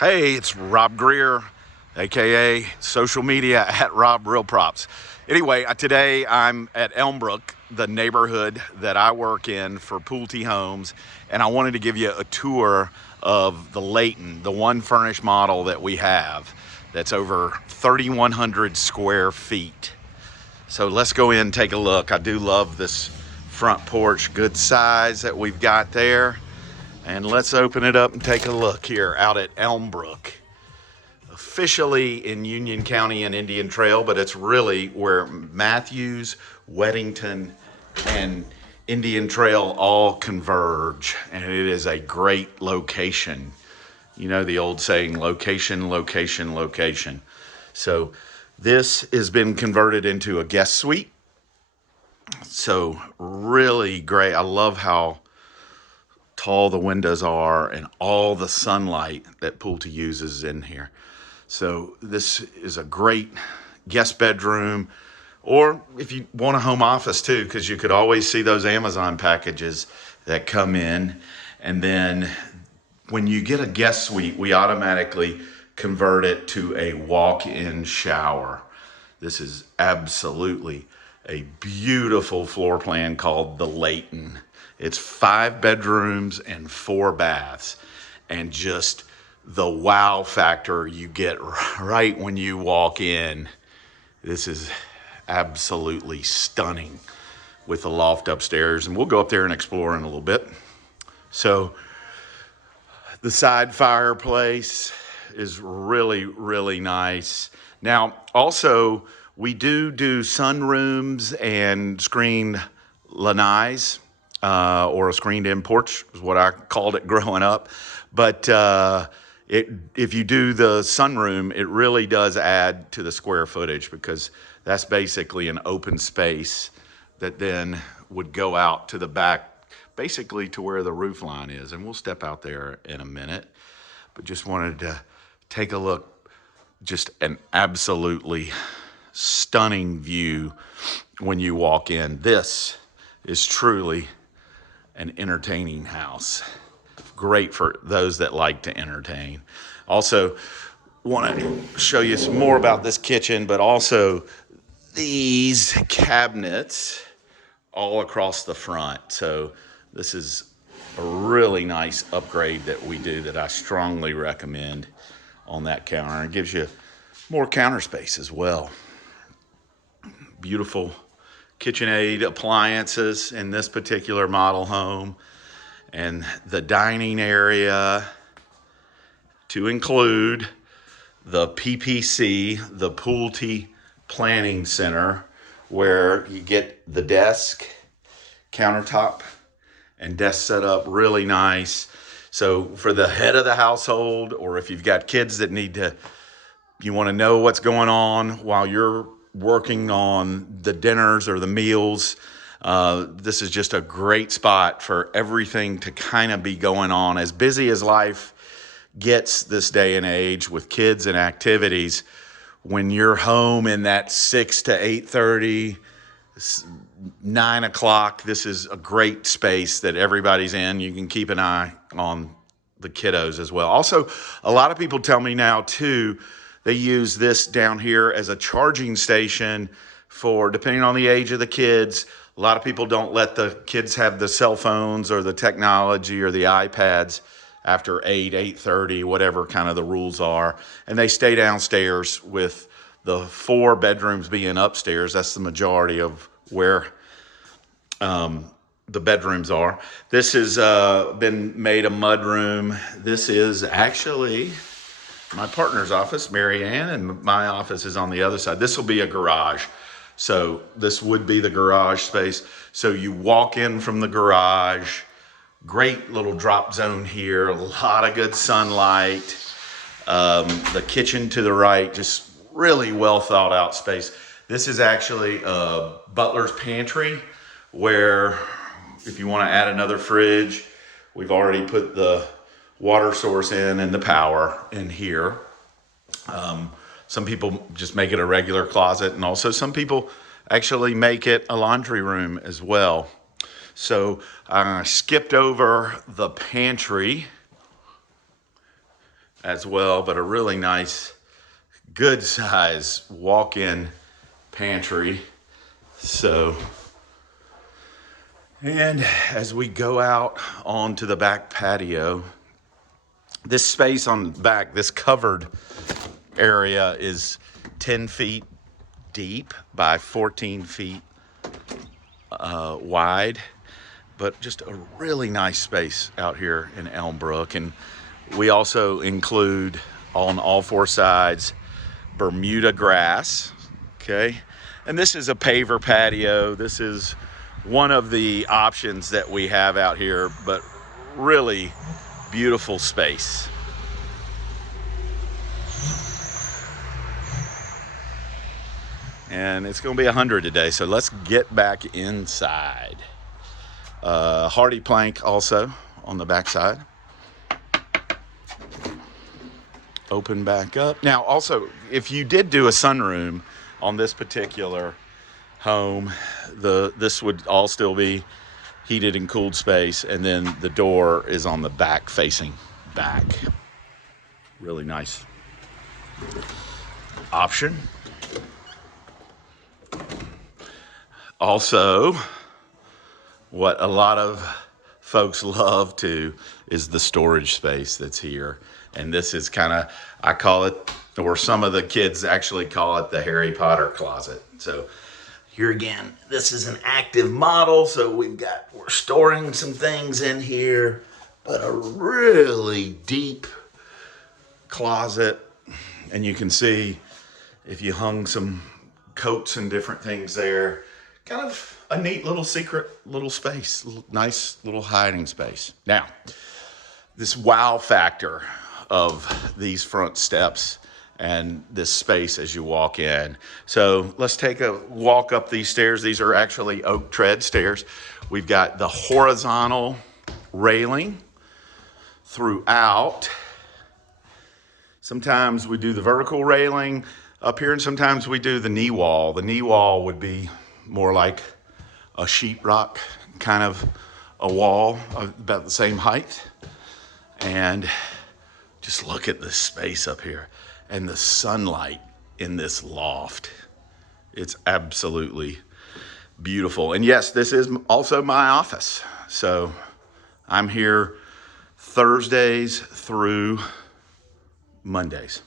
Hey, it's Rob Greer, aka social media at Rob Real Props. Anyway, today I'm at Elmbrook, the neighborhood that I work in for Pulte Homes, and I wanted to give you a tour of the Leyton, the one furnished model that we have that's over 3,100 square feet. So let's go in and take a look. I do love this front porch, good size that we've got there. And let's open it up and take a look here out at Elmbrook. Officially in Union County and Indian Trail, but it's really where Matthews, Weddington, and Indian Trail all converge. And it is a great location. You know the old saying, location, location, location. So this has been converted into a guest suite. So really great. I love how tall the windows are and all the sunlight that Pulte uses in here. So this is a great guest bedroom, or if you want a home office too, because you could always see those Amazon packages that come in. And then when you get a guest suite, we automatically convert it to a walk-in shower. This is absolutely a beautiful floor plan called the Leyton. It's 5 bedrooms and 4 baths, and just the wow factor you get right when you walk in. This is absolutely stunning with the loft upstairs, and we'll go up there and explore in a little bit. So the side fireplace is really, really nice. Now, also, we do sunrooms and screened lanais, or a screened-in porch is what I called it growing up. But if you do the sunroom, it really does add to the square footage, because that's basically an open space that then would go out to the back, basically to where the roof line is. And we'll step out there in a minute, but just wanted to take a look. Just an absolutely stunning view when you walk in. This is truly an entertaining house. Great for those that like to entertain. Also, want to show you some more about this kitchen, but also these cabinets all across the front. So this is a really nice upgrade that we do that I strongly recommend on that counter. It gives you more counter space as well. Beautiful KitchenAid appliances in this particular model home, and the dining area to include the PPC, the Pulte Planning Center, where you get the desk, countertop, and desk set up really nice. So for the head of the household, or if you've got kids that you want to know what's going on while you're working on the dinners or the meals, this is just a great spot for everything to kind of be going on. As busy as life gets this day and age with kids and activities, when you're home in that 6 to 8:30, 9 o'clock, this is a great space that everybody's in. You can keep an eye on the kiddos as well. Also, a lot of people tell me now too, they use this down here as a charging station for, depending on the age of the kids. A lot of people don't let the kids have the cell phones or the technology or the iPads after 8:30, whatever kind of the rules are. And they stay downstairs, with the 4 bedrooms being upstairs. That's the majority of where the bedrooms are. This has been made a mudroom. This is actually my partner's office, Mary Ann, and my office is on the other side. This will be a garage. So this would be the garage space. So you walk in from the garage, great little drop zone here, a lot of good sunlight. The kitchen to the right, just really well thought out space. This is actually a butler's pantry, where if you want to add another fridge, we've already put the water source in and the power in here. Some people just make it a regular closet, and also some people actually make it a laundry room as well. So I skipped over the pantry. as well, but a really nice, good size walk-in pantry. So, and as we go out onto the back patio, this space on the back, this covered area is 10 feet deep by 14 feet wide, but just a really nice space out here in Elmbrook. And we also include on all four sides Bermuda grass, okay? And this is a paver patio. This is one of the options that we have out here, but really beautiful space. And it's gonna be 100 today, so let's get back inside. Hardy plank also on the back side. Open back up. Now also, if you did do a sunroom on this particular home, this would all still be heated and cooled space, and then the door is on the back, facing back. Really nice option. Also, what a lot of folks love too is the storage space that's here. And this is kind of, I call it, or some of the kids actually call it, the Harry Potter closet. So here again, this is an active model. So we're storing some things in here, but a really deep closet. And you can see if you hung some coats and different things there, kind of a neat little secret little space, nice little hiding space. Now, this wow factor of these front steps and this space as you walk in. So let's take a walk up these stairs. These are actually oak tread stairs. We've got the horizontal railing throughout. Sometimes we do the vertical railing up here, and sometimes we do the knee wall. The knee wall would be more like a sheetrock kind of a wall, about the same height. And just look at this space up here and the sunlight in this loft. It's absolutely beautiful. And yes, this is also my office. So I'm here Thursdays through Mondays.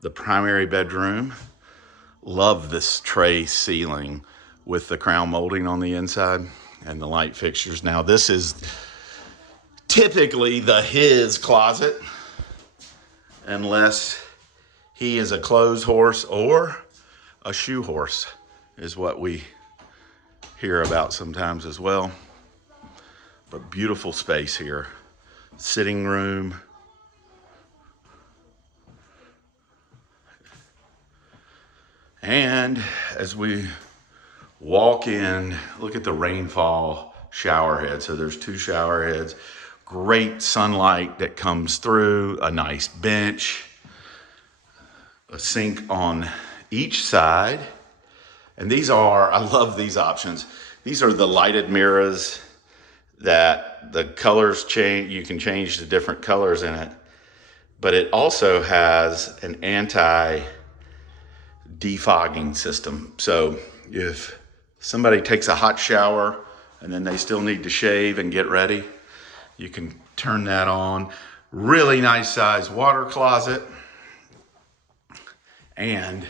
The primary bedroom, love this tray ceiling with the crown molding on the inside and the light fixtures. Now this is typically his closet, unless he is a clothes horse or a shoe horse, is what we hear about sometimes as well. But beautiful space here. Sitting room. And as we walk in, look at the rainfall shower head. So there's two shower heads, great sunlight that comes through, a nice bench, a sink on each side. And these are, I love these options. These are the lighted mirrors that the colors change. You can change the different colors in it, but it also has an anti-defogging system. So if somebody takes a hot shower and then they still need to shave and get ready, you can turn that on. Really nice size water closet and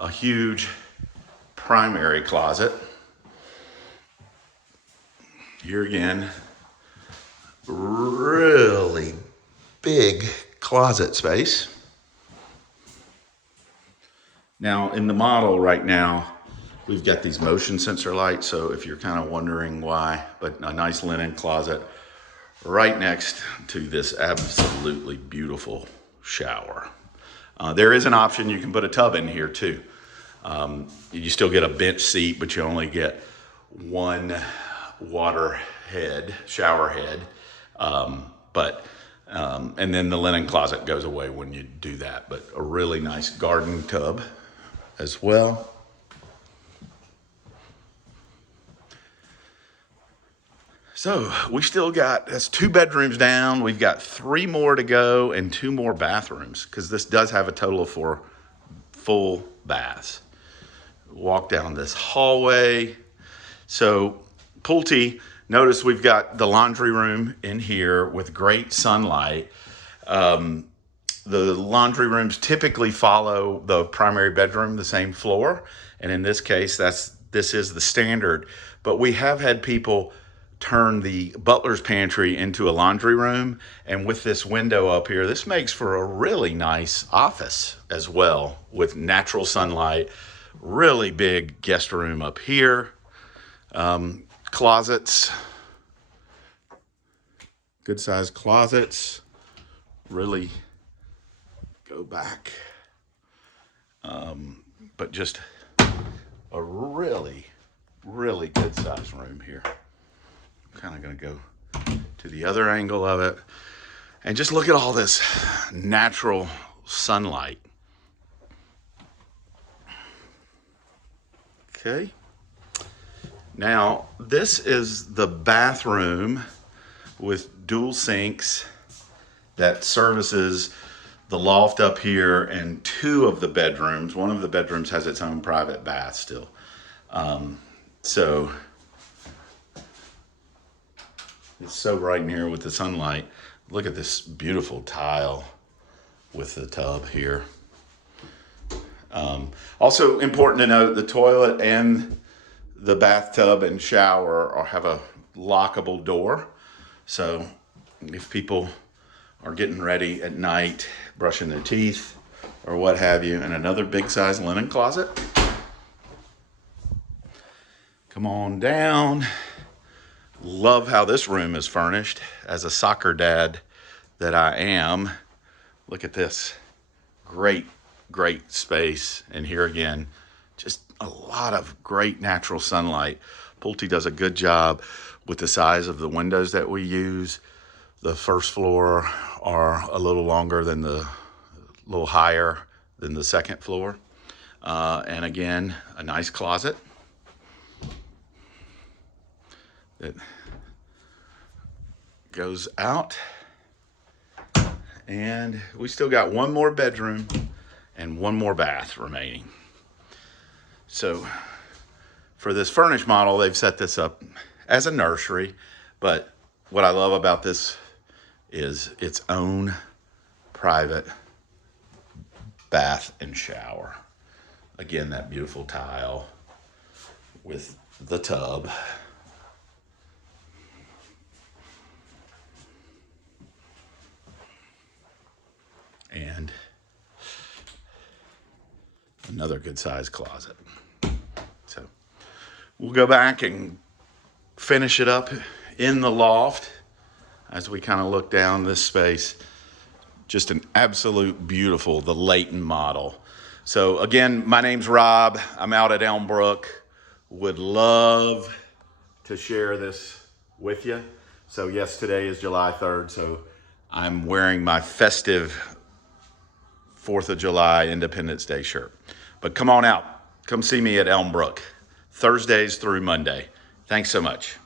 a huge primary closet. Here again, really big closet space. Now in the model right now, we've got these motion sensor lights. So if you're kind of wondering why, but a nice linen closet right next to this absolutely beautiful shower. There is an option, you can put a tub in here too. You still get a bench seat, but you only get one water head, shower head. And then the linen closet goes away when you do that, but a really nice garden tub as well. So we still got, that's 2 bedrooms down. We've got 3 more to go and 2 more bathrooms, because this does have a total of 4 full baths. Walk down this hallway. So Pulte, notice we've got the laundry room in here with great sunlight. The laundry rooms typically follow the primary bedroom, the same floor. And in this case, this is the standard. But we have had people turn the butler's pantry into a laundry room. And with this window up here, this makes for a really nice office as well, with natural sunlight. Really big guest room up here. Closets, good sized closets. Really go back, but just a really good sized room here. I'm kind of going to go to the other angle of it and just look at all this natural sunlight. Okay, now this is the bathroom with dual sinks that services the loft up here and 2 of the bedrooms. One of the bedrooms has its own private bath still. So it's so bright in here with the sunlight. Look at this beautiful tile with the tub here. Also important to note, the toilet and the bathtub and shower have a lockable door. So if people are getting ready at night, brushing their teeth or what have you, and another big size linen closet. Come on down. Love how this room is furnished. As a soccer dad that I am, look at this. Great space. And here again, just a lot of great natural sunlight. Pulte does a good job with the size of the windows that we use. The first floor are a little longer than little higher than the second floor. And again, a nice closet that goes out. And we still got 1 more bedroom and 1 more bath remaining. So for this furnished model, they've set this up as a nursery, but what I love about this is its own private bath and shower. Again, that beautiful tile with the tub. And another good sized closet. So we'll go back and finish it up in the loft as we kind of look down this space. Just an absolute beautiful, the Leyton model. So again, my name's Rob. I'm out at Elmbrook. Would love to share this with you. So yes, today is July 3rd, so I'm wearing my festive 4th of July Independence Day shirt. But come on out. Come see me at Elmbrook, Thursdays through Monday. Thanks so much.